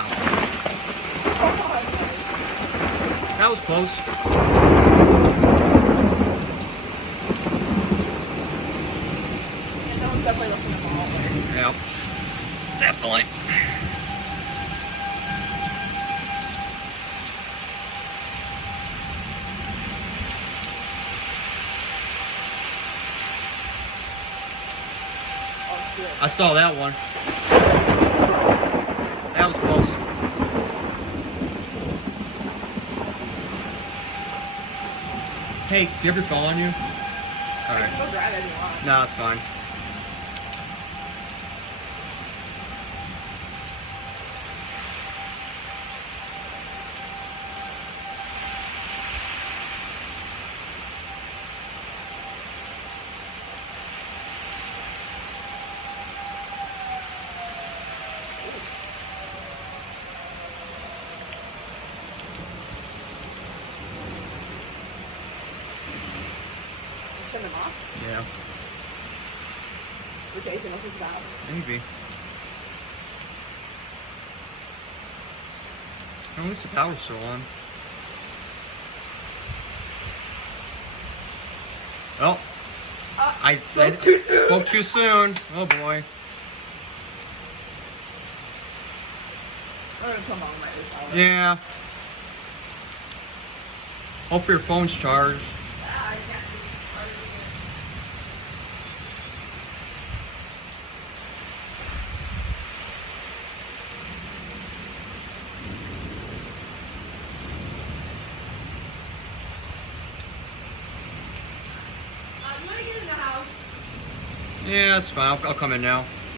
Wow. That was close. And someone's definitely looking at the hallway. Yep. Definitely. Oh, shit. I saw that one. That was close. Hey, do you have your phone on you? Alright. Go grab it if you want. No, it's fine. Send them off. Yeah, We're chasing us about. maybe. At least the power's still on. Well, I spoke too soon. spoke too soon. Oh boy. I'm gonna come on right this hour. Yeah. Hope your phone's charged. Ah, I can't do this part again. You wanna get in the house? Yeah, it's fine. I'll come in now.